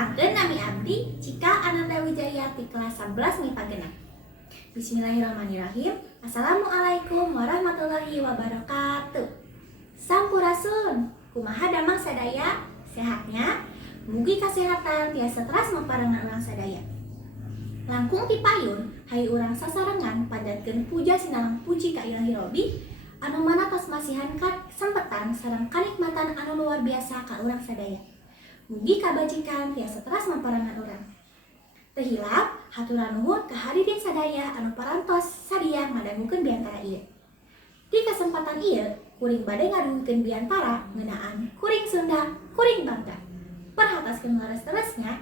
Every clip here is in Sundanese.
Pangkeun nami abdi Cika Ananda Wijaya ti kelas 11 MIPA genep. Bismillahirrahmanirrahim. Assalamualaikum warahmatullahi wabarakatuh. Sampurasun, kumaha damang sadaya? Sehatnya? Mugi kasehatan tiasa teras maparangan urang sadaya. Langkung ti payun, hai urang sasarengan padatkeun puja sinalang puji ka Ilahi Robi, anu mana tos masihan sempetan sareng kanikmatan anu luar biasa ka urang sadaya. Mugi kabajikan tiasa teras maparangan urang. Teu hilap haturan nuhun ka hadirin sadaya anu parantos sadia ngadangukeun biantara ieu. Di kesempatan ieu, kuring bade ngadangukeun biantara ngeunaan kuring Sunda, kuring Bangka. Perhataskeun leres-leresnya.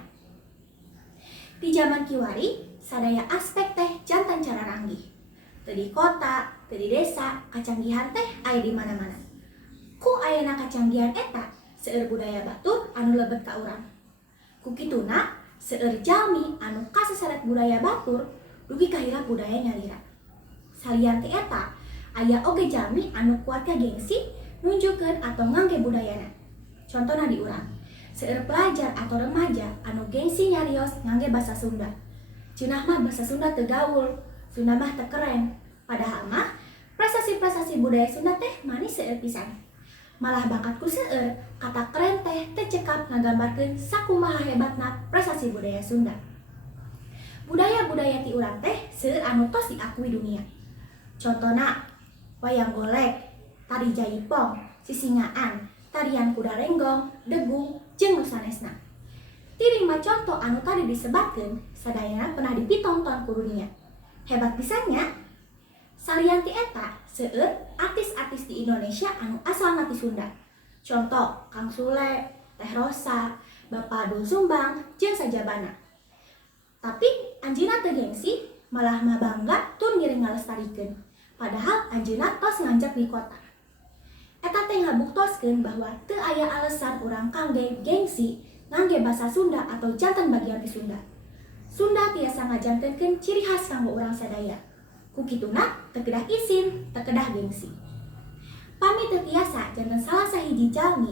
Di zaman kiwari, sadaya aspek teh jantan cara ranggih. Teu di kota, teu di desa, kacanggihan teh aya di mana-mana. Ku ayeuna kacanggihan eta seueur budaya batur anu lebet ka urang. Ku kituna seueur jalmi anu kaseseret budaya batur dugi kahilap budaya nyalira. Salian ti eta, aya oge jalmi anu kuat ka gengsi nunjukkeun atau ngangge budayana. Contona di urang, seueur pelajar atau remaja anu gengsi nyarios ngangge basa Sunda. Ceunah mah basa Sunda teu gaul, Sunda mah teu keren. Padahal mah prestasi-prestasi budaya Sunda teh manis seueur pisan. Malah bakatku seueur kata keren teh tecekap ngagambarkeun sakumaha hebatna prestasi budaya Sunda. Budaya-budaya ti urang teh seueur anu tos diakui dunia. Contona wayang golek, tari jaipong, sisingaan, tarian kuda renggong, degung, jeung nu sanesna. Ti 5 contoh anu tadi disebatkeun sadayana pernah dipitonton ku dunia. Hebat pisannya. Salian ti eta seueur artis-artis di Indonesia anu asalna ti Sunda. Contoh Kang Sule, Teh Rosa, Bapak Doel Sumbang, jeung sajabana. Tapi anjeunna teu gengsi, malah mah bangga tur ngiring ngalestarikeun. Padahal anjeunna tos nganjak di kota. Eta teh ngabuktoskeun bahwa teu aya alesan urang kangge gengsi ngangge basa Sunda atau janten bagian ti Sunda. Sunda tiasa ngajantenkeun ciri khas kanggo urang sadaya. Ku kituna teu kedah isin, teu kedah gengsi. Pami teu tiasa janten salah sahiji jalmi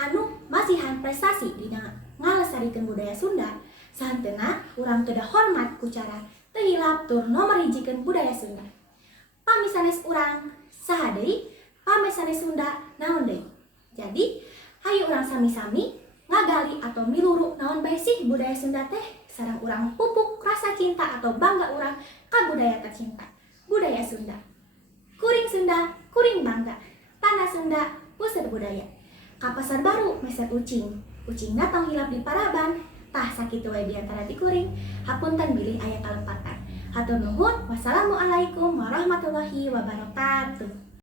anu masihan prestasi dina ngalestarikeun budaya Sunda, sahenteuna urang kedah hormat ku cara teu hilap tur nomor hijikeun budaya Sunda. Pami sanes urang saha deui? Pami sanes Sunda naon deui? Jadi, hayu urang sami-sami ngagali atau miluru naon bae sih budaya Sunda teh sareng urang pupuk rasa cinta atau bangga urang ka budaya tercinta, budaya Sunda. Kuring Sunda, kuring bangga. Tanah Sunda, pusat budaya. Ka Pasar Baru meset ucing. Ucing datang hilap di Paraban. Tah sakitu wae diantara ti kuring. Hapunten bilih aya kalepatan. Hatur nuhun. Wassalamualaikum warahmatullahi wabarakatuh.